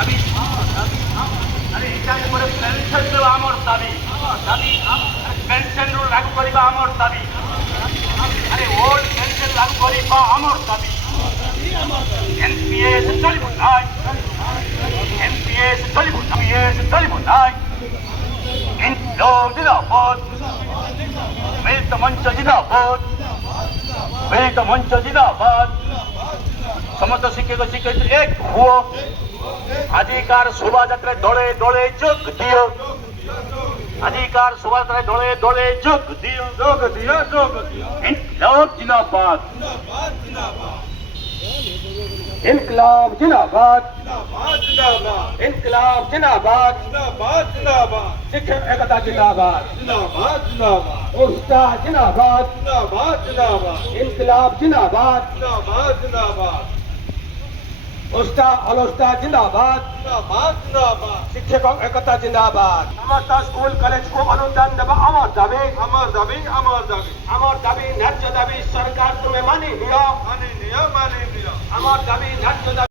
দাবি আরে এটা উপরে পেনশন দেওয়া আমার দাবি পেনশন রুল লাগু করিবা আমার দাবি আরে ওল্ড পেনশন লাগু করিবা আমার দাবি এনপিএস চলিব নাই এনপিএস চলিব নাই ইনকলাব জিন্দাবাদ মিলিত মঞ্চ জিন্দাবাদ মিলিত মঞ্চ জিন্দাবাদ সমস্ত শিক্ষক শিক্ষার্থী এক হুও আজিকার শোভাযাত্রায় দলে দলে যোগ দিও আজিকার শোভাযাত্রায় দলে দলে যোগ দিও ইনকলাব জিন্দাবাদ ইনকলাব জিন্দাবাদ ইনকলাব জিন্দাবাদ শিক্ষক একতা জিন্দাবাদ উস্তা জিন্দাবাদ ইনকলাব জিন্দাবাদ উস্তা অলস্তা জিন্দাবাদ শিক্ষক একতা জিন্দাবাদ সমস্ত স্কুল কলেজ को अनुदान দেওয়া আমার দাবি আমার দাবি ন্যায্য দাবি সরকার তুমি মানি নিও আমার দাবি ন্যায্য দাবি